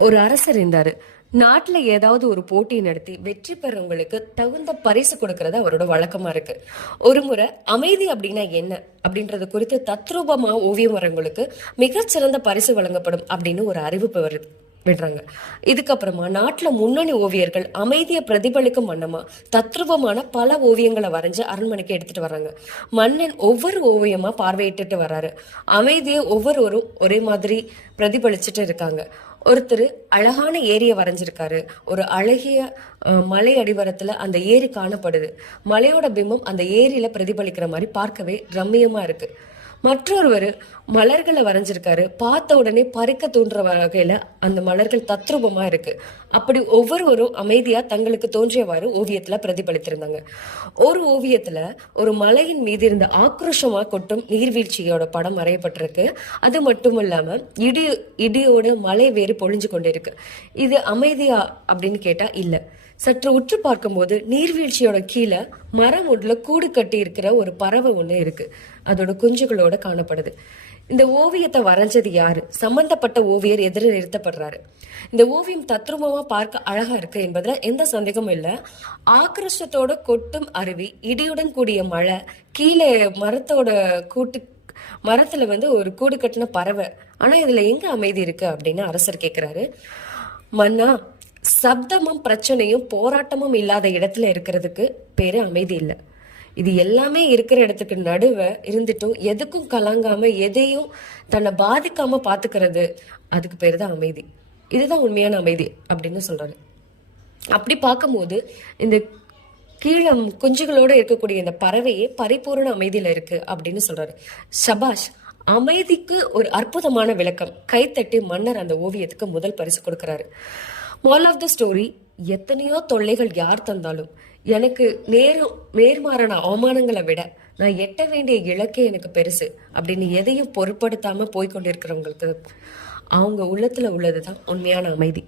ஒரு அரசர் இருந்தாரு. நாட்டுல ஏதாவது ஒரு போட்டி நடத்தி வெற்றி பெறவங்களுக்கு தகுந்த பரிசு கொடுக்கறது அவரோட வழக்கமா இருக்கு. ஒரு முறை அமைதி அப்படின்னா என்ன? அப்படின்றது குறித்து தத்ரூபமா ஓவியம் வரவங்களுக்கு மிகச்சிறந்த பரிசு வழங்கப்படும் அப்படின்னு ஒரு அறிவிப்பு வருது விடுறாங்க. இதுக்கப்புறமா நாட்டுல முன்னணி ஓவியர்கள் அமைதியை பிரதிபலிக்கும் வண்ணமா தத்ரூபமான பல ஓவியங்களை வரைஞ்சு அரண்மனைக்கு எடுத்துட்டு வர்றாங்க. மன்னன் ஒவ்வொரு ஓவியமா பார்வையிட்டுட்டு வர்றாரு. அமைதியை ஒவ்வொருவரும் ஒரே மாதிரி பிரதிபலிச்சுட்டு இருக்காங்க. ஒருத்தர் அழகான ஏரியை வரைஞ்சிருக்காரு. ஒரு அழகிய மலை அடிவாரத்தில் அந்த ஏரி காணப்படுது. மலையோட பிம்பம் அந்த ஏரியில பிரதிபலிக்கிற மாதிரி பார்க்கவே ரம்மியமா இருக்குது மற்றொருவர் மலர்களை வரைஞ்சிருக்காரு. பார்த்த உடனே பறிக்க தோன்ற வகையில அந்த மலர்கள் தத்ரூபமா இருக்கு. அப்படி ஒவ்வொருவரும் அமைதியா தங்களுக்கு தோன்றியவாறு ஓவியத்துல பிரதிபலித்திருந்தாங்க. ஒரு ஓவியத்துல ஒரு மலையின் மீது இருந்த ஆக்ரோஷமா கொட்டும் நீர்வீழ்ச்சியோட படம் வரையப்பட்டிருக்கு. அது மட்டும் இல்லாம இடி இடியோட மலை வேறு பொழிஞ்சு கொண்டிருக்கு. இது அமைதியா அப்படின்னு கேட்டா இல்ல. சற்று உற்று பார்க்கும்போது நீர்வீழ்ச்சியோட கீழே மரம் ஒன்றுல கூடு கட்டி இருக்கிற ஒரு பறவை ஒன்று இருக்கு. அதோட குஞ்சுகளோட காணப்படுது. இந்த ஓவியத்தை வரைஞ்சது யாரு? சம்பந்தப்பட்ட ஓவியர் எதிர நிறுத்தப்படுறாரு. இந்த ஓவியம் தத்ரூபமா பார்க்க அழகா இருக்கு என்பதுல எந்த சந்தேகமும் இல்லை. ஆக்ரோஷத்தோட கொட்டும் அருவி இடியுடன் கூடிய மழை கீழே மரத்தோட கூட்டு மரத்துல வந்து ஒரு கூடு கட்டின பறவை. ஆனா இதுல எங்க அமைதி இருக்கு அப்படின்னு அரசர் கேக்குறாரு. மன்னா சப்தமும் பிரச்சனையும் போராட்டமும் இல்லாத இடத்துல இருக்கிறதுக்கு பேரு அமைதி இல்லை. இது எல்லாமே இருக்கிற இடத்துக்கு நடுவே இருந்துட்டும் எதுக்கும் கலங்காம எதையும் தன்னை பாதிக்காம பாத்துக்கிறது அதுக்கு பேரு தான் அமைதி. இதுதான் உண்மையான அமைதி அப்படின்னு சொல்றாரு அப்படி பார்க்கும்போது இந்த கீழே குஞ்சுகளோட இருக்கக்கூடிய இந்த பறவையே பரிபூரண அமைதியில இருக்கு அப்படின்னு சொல்றாரு. சபாஷ் அமைதிக்கு ஒரு அற்புதமான விளக்கம். கைத்தட்டி மன்னர் அந்த ஓவியத்துக்கு முதல் பரிசு கொடுக்கிறாரு. மால் ஆஃப் த ஸ்டோரி எத்தனையோ தொல்லைகள் யார் தந்தாலும் எனக்கு நேரும் நேர்மாறான அவமானங்களை விட நான் எட்ட வேண்டிய இலக்கே எனக்கு பெருசு அப்படின்னு எதையும் பொருட்படுத்தாம போய்கொண்டிருக்கிறவங்களுக்கு அவங்க அவங்க உள்ளத்துல உள்ளதுதான் உண்மையான அமைதி.